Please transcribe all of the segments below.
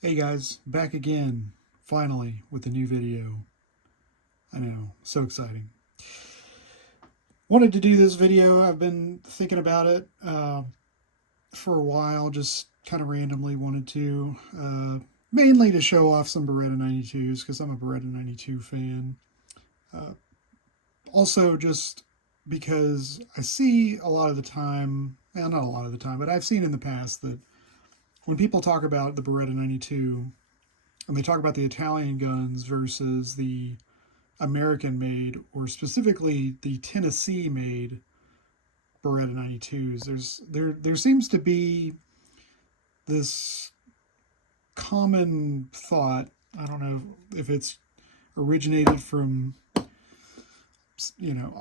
Hey guys, back again, finally, with a new video. I know, so exciting. Wanted to do this video. I've been thinking about it for a while, just kind of randomly wanted to. Mainly to show off some Beretta 92s, because I'm a Beretta 92 fan. Uh, Also, just because I see a lot of the time, well, not a lot of the time, but I've seen in the past that when people talk about the Beretta 92, and they talk about the Italian guns versus the American made, or specifically the Tennessee made Beretta 92s, there seems to be this common thought. I don't know if it's originated from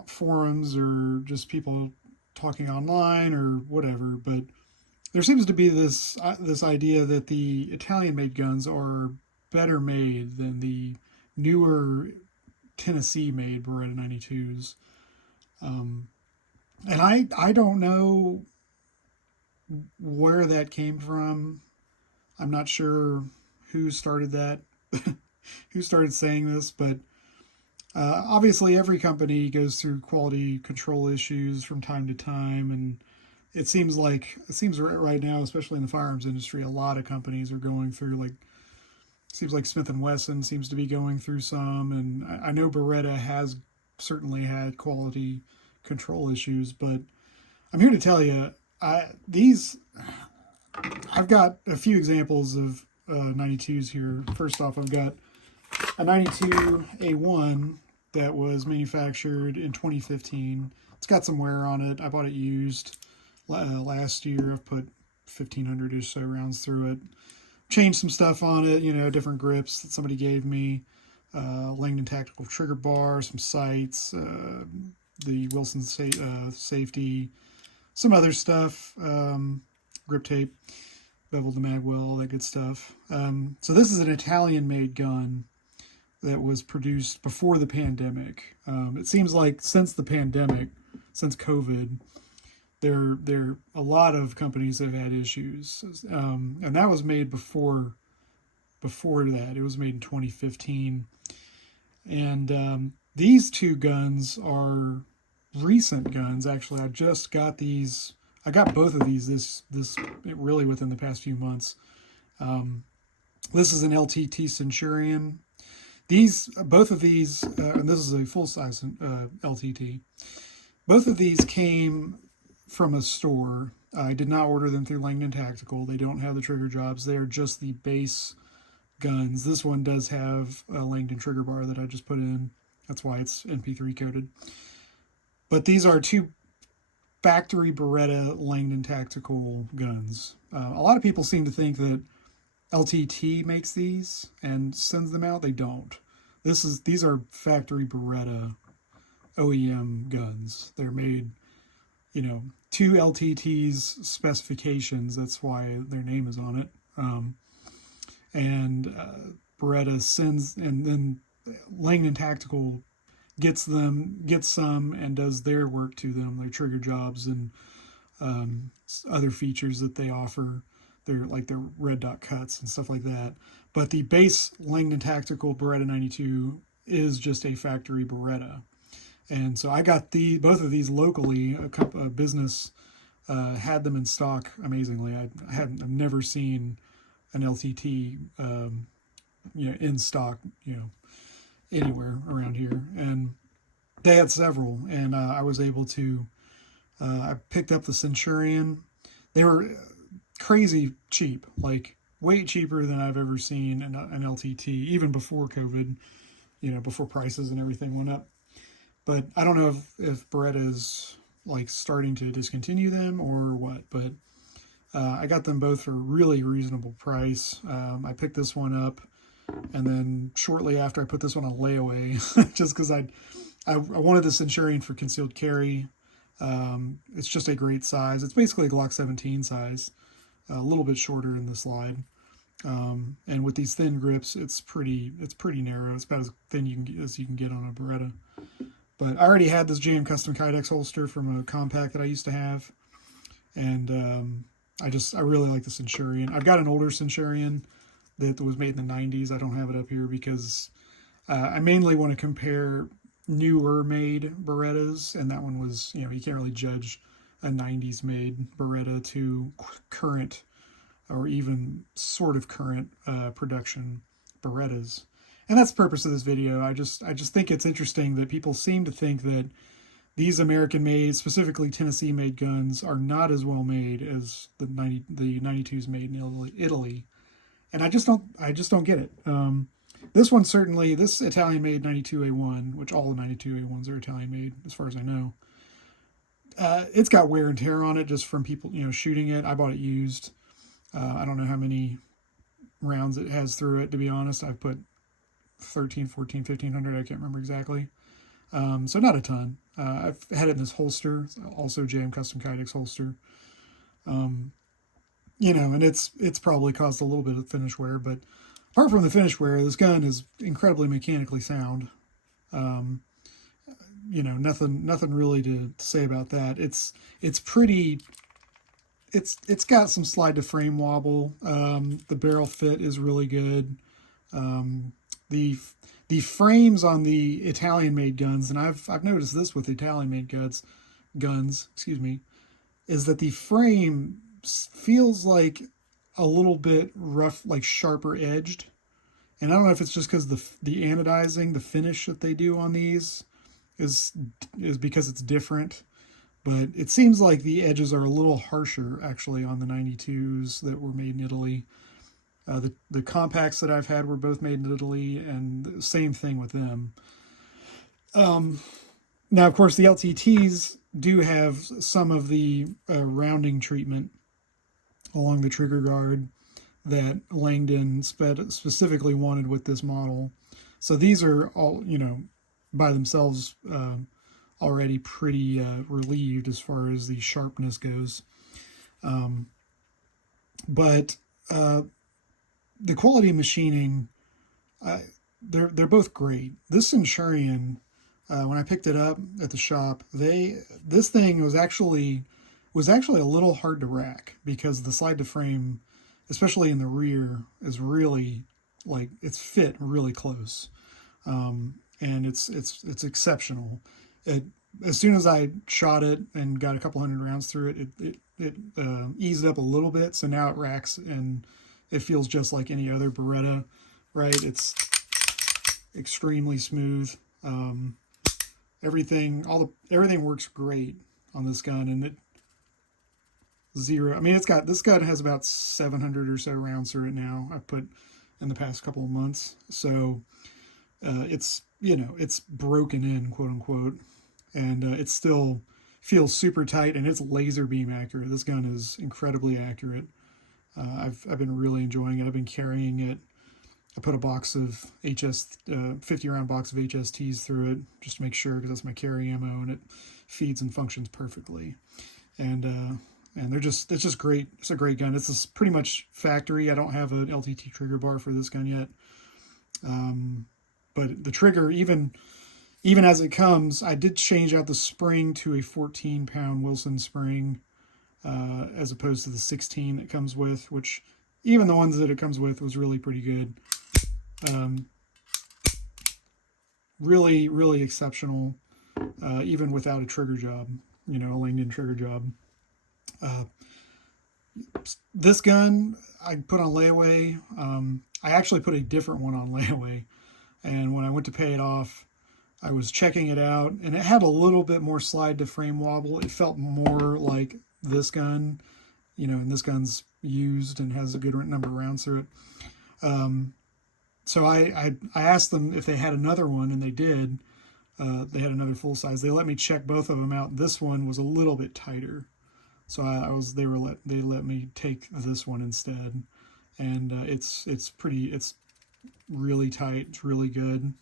forums or just people talking online or whatever, but there seems to be this idea that the Italian made guns are better made than the newer Tennessee made Beretta 92s. Um, and I don't know where that came from. I'm not sure who started that, who started saying this, but obviously every company goes through quality control issues from time to time, and it seems right now, especially in the firearms industry, a lot of companies are going through like. Seems like Smith and Wesson seems to be going through some, and I know Beretta has certainly had quality control issues, but I'm here to tell you, these I've got a few examples of 92s here. First off, I've got a 92 A1 that was manufactured in 2015. It's got some wear on it. I bought it used last year. I've put 1,500 or so rounds through it. Changed some stuff on it, different grips that somebody gave me. Langdon tactical trigger bar, some sights, the Wilson safety, some other stuff, grip tape, beveled the mag well, that good stuff. So this is an Italian-made gun that was produced before the pandemic. It seems like since the pandemic, since COVID, there a lot of companies have had issues, and that was made before that. It was made in 2015, and these two guns are recent guns. Actually, I just got these. I got both of these this really within the past few months. This is an LTT Centurion. Both of these, and this is a full size LTT. Both of these came from a store. I did not order them through Langdon Tactical. They don't have the trigger jobs. They are just the base guns. This one does have a Langdon trigger bar that I just put in. That's why it's NP3 coated. But these are two factory Beretta Langdon Tactical guns. A lot of people seem to think that LTT makes these and sends them out. They don't. These are factory Beretta OEM guns. They're made, to LTT's specifications. That's why their name is on it. And Beretta sends, and then Langdon Tactical gets some, and does their work to them, their trigger jobs and other features that they offer. They're like their red dot cuts and stuff like that. But the base Langdon Tactical Beretta 92 is just a factory Beretta. And so I got both of these locally. A business had them in stock. Amazingly, I've never seen an LTT in stock anywhere around here, and they had several, and I was able to. I picked up the Centurion. They were crazy cheap, like way cheaper than I've ever seen an LTT, even before COVID. Before prices and everything went up. But I don't know if Beretta is like starting to discontinue them or what. But I got them both for a really reasonable price. I picked this one up, and then shortly after I put this one on layaway, just because I wanted the Centurion for concealed carry. It's just a great size. It's basically a Glock 17 size, a little bit shorter in the slide. And with these thin grips, it's pretty narrow. It's about as thin as you can get on a Beretta. But I already had this JM Custom Kydex holster from a compact that I used to have, and I really like the Centurion. I've got an older Centurion that was made in the 90s. I don't have it up here because I mainly want to compare newer made Berettas, and that one was, you can't really judge a 90s made Beretta to current or even sort of current production Berettas. And that's the purpose of this video. I just think it's interesting that people seem to think that these American-made, specifically Tennessee-made guns are not as well made as the 92s made in Italy, and I just don't get it. This one certainly, this Italian-made 92A1, which all the 92A1s are Italian-made as far as I know. It's got wear and tear on it just from people shooting it. I bought it used. I don't know how many rounds it has through it, to be honest. I've put 13, 14, 1500, I can't remember exactly. So not a ton. I've had it in this holster, also JM Custom Kydex holster. And it's probably caused a little bit of finish wear, but apart from the finish wear, this gun is incredibly mechanically sound. Nothing really to say about that. It's pretty. It's got some slide to frame wobble. The barrel fit is really good. The frames on the Italian-made guns, and I've noticed this with Italian-made guns, excuse me, is that the frame feels like a little bit rough, like sharper edged. And I don't know if it's just because the anodizing, the finish that they do on these is because it's different. But it seems like the edges are a little harsher, actually, on the 92s that were made in Italy. The compacts that I've had were both made in Italy, and the same thing with them. Now, of course, the LTTs do have some of the rounding treatment along the trigger guard that Langdon specifically wanted with this model. So these are all, by themselves already pretty relieved as far as the sharpness goes. But the quality of machining, they're both great. This Centurion, when I picked it up at the shop, this thing was actually a little hard to rack because the slide to frame, especially in the rear, is really it's fit really close, and it's exceptional. As soon as I shot it and got a couple hundred rounds through it, it eased up a little bit, so now it racks and it feels just like any other Beretta, right? It's extremely smooth. Everything works great on this gun, and this gun has about 700 or so rounds through it now. I've put in the past couple of months, so it's broken in, quote unquote, and it still feels super tight, and it's laser beam accurate. This gun is incredibly accurate. I've been really enjoying it. I've been carrying it. I put a box of 50 round box of HSTs through it just to make sure, because that's my carry ammo, and it feeds and functions perfectly. And it's just great. It's a great gun. It's pretty much factory. I don't have an LTT trigger bar for this gun yet. But the trigger, even as it comes, I did change out the spring to a 14-pound Wilson spring, as opposed to the 16 that comes with, which even the ones that it comes with was really pretty good. Really, really exceptional, even without a trigger job, a Langdon trigger job. This gun I put on layaway. I actually put a different one on layaway, and when I went to pay it off, I was checking it out, and it had a little bit more slide to frame wobble. It felt more like this gun, and this gun's used and has a good number of rounds through it. So I asked them if they had another one, and they did. They had another full size. They let me check both of them out. This one was a little bit tighter, so they let me take this one instead, and it's really tight. It's really good.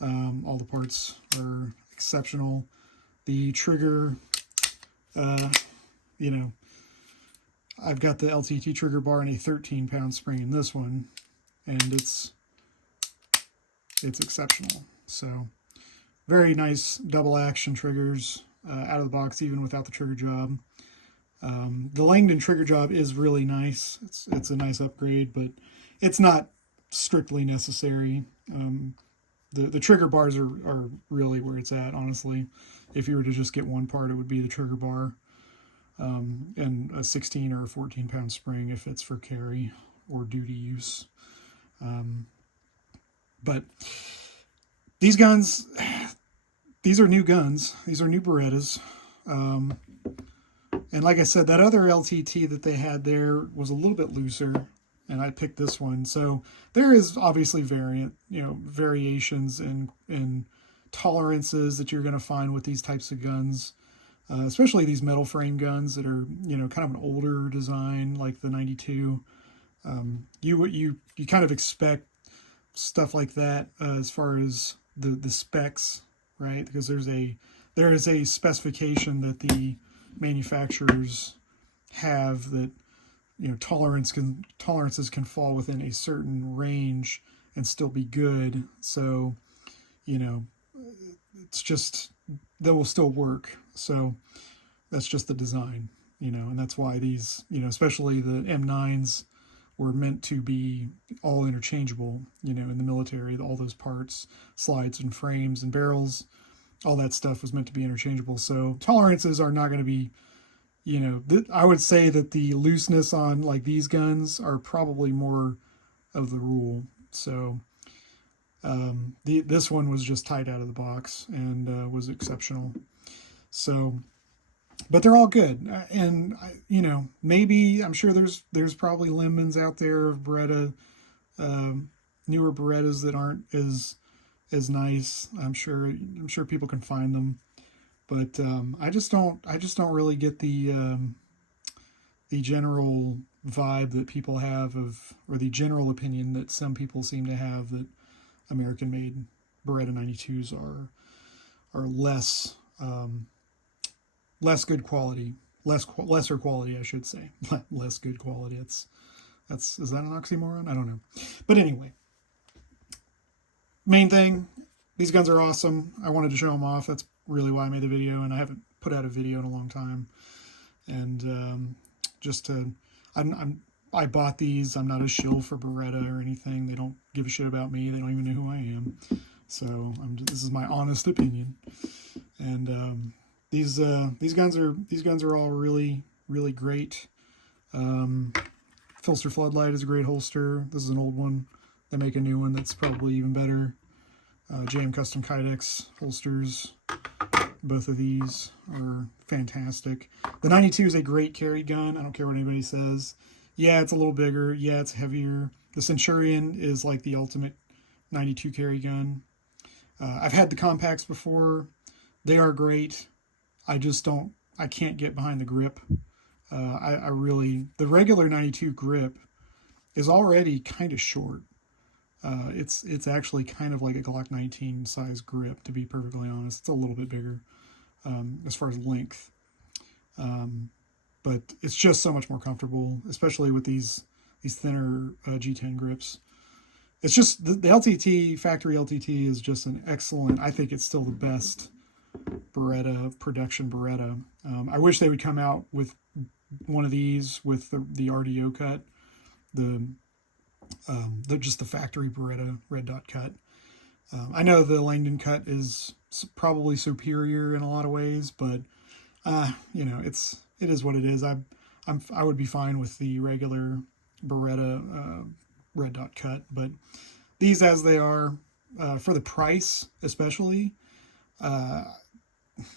All the parts are exceptional. The trigger, I've got the LTT trigger bar and a 13-pound spring in this one, and it's exceptional. So very nice double action triggers out of the box, even without the trigger job. The Langdon trigger job is really nice. It's a nice upgrade, but it's not strictly necessary. The trigger bars are really where it's at, honestly. If you were to just get one part, it would be the trigger bar, and a 16 or a 14-pound spring if it's for carry or duty use. But these guns, these are new guns. These are new Berettas. And like I said, that other LTT that they had there was a little bit looser, and I picked this one. So there is obviously variations in tolerances that you're going to find with these types of guns, especially these metal frame guns that are, kind of an older design like the 92. You kind of expect stuff like that as far as the specs, right? Because there is a specification that the manufacturers have that tolerances can fall within a certain range and still be good. So it's just they will still work. So that's just the design, and that's why these, especially the M9s were meant to be all interchangeable, in the military. All those parts, slides and frames and barrels, all that stuff was meant to be interchangeable. So tolerances are not going to be, I would say that the looseness on like these guns are probably more of the rule. So this one was just tied out of the box and was exceptional. So, but they're all good, and maybe I'm sure there's probably lemons out there of Beretta, newer Berettas that aren't as nice. I'm sure people can find them, but I just don't really get the general vibe that people have or the general opinion that some people seem to have that American made Beretta 92s are less less good quality, lesser quality, I should say. Less good quality. Is that an oxymoron? I don't know. But anyway, main thing, these guns are awesome. I wanted to show them off. That's really why I made the video, and I haven't put out a video in a long time. And I bought these. I'm not a shill for Beretta or anything. They don't give a shit about me. They don't even know who I am. So this is my honest opinion. And these guns are all really, really great. Filster Floodlight is a great holster. This is an old one. They make a new one that's probably even better. JM Custom Kydex holsters. Both of these are fantastic. The 92 is a great carry gun. I don't care what anybody says. Yeah, it's a little bigger. Yeah, it's heavier. The Centurion is like the ultimate 92 carry gun. I've had the compacts before. They are great. I can't get behind the grip. The regular 92 grip is already kind of short. It's actually kind of like a Glock 19 size grip, to be perfectly honest. It's a little bit bigger as far as length. But it's just so much more comfortable, especially with these thinner G10 grips. It's just the LTT, factory LTT is just an excellent, I think it's still the best Beretta, production Beretta. I wish they would come out with one of these with the RDO cut, just the factory Beretta red dot cut. I know the Langdon cut is probably superior in a lot of ways, but it is what it is. I would be fine with the regular Beretta red dot cut, but these as they are, for the price especially,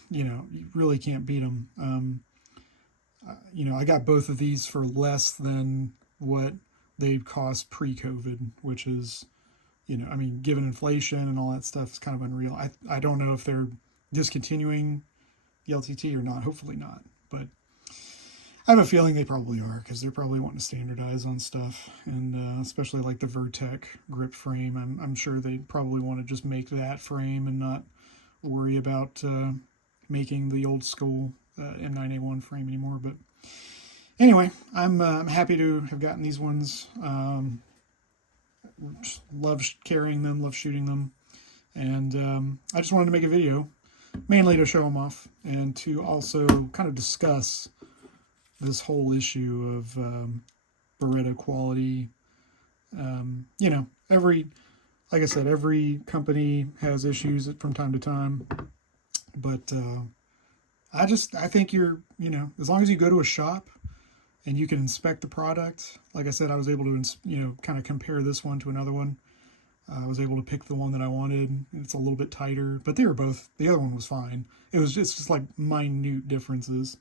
you really can't beat them. I got both of these for less than what they'd cost pre-COVID, which is, given inflation and all that stuff, it's kind of unreal. I don't know if they're discontinuing the LTT or not. Hopefully not, but I have a feeling they probably are, because they're probably wanting to standardize on stuff, and especially like the Vertec grip frame. I'm sure they probably want to just make that frame and not worry about making the old school M9A1 frame anymore. But anyway, I'm happy to have gotten these ones. Love carrying them, love shooting them, and I just wanted to make a video mainly to show them off and to also kind of discuss this whole issue of Beretta quality You know, like I said, every company has issues from time to time, but I think you know, as long as you go to a shop and you can inspect the product. Like I said, I was able to, you know, kind of compare this one to another one. I was able to pick the one that I wanted. It's a little bit tighter, but they were both. The other one was fine. It's just like minute differences.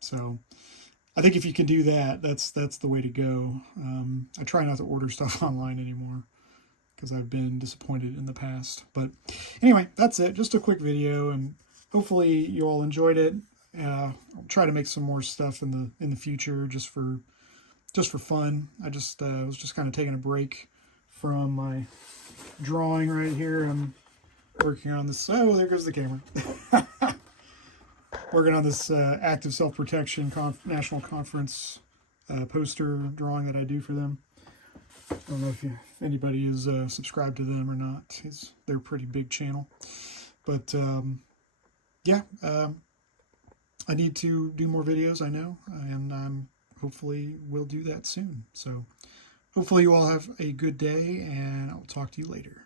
So I think if you can do that, that's the way to go. I try not to order stuff online anymore because I've been disappointed in the past. But anyway, that's it. Just a quick video, and hopefully you all enjoyed it. I'll try to make some more stuff in the future, just for fun. I just was just kind of taking a break from my drawing right here. I'm working on this. Oh, there goes the camera. Working on this active self-protection national conference poster drawing that I do for them. I don't know if anybody is subscribed to them or not. They're a pretty big channel. But yeah, I need to do more videos, I know, and hopefully will do that soon. So hopefully you all have a good day, and I'll talk to you later.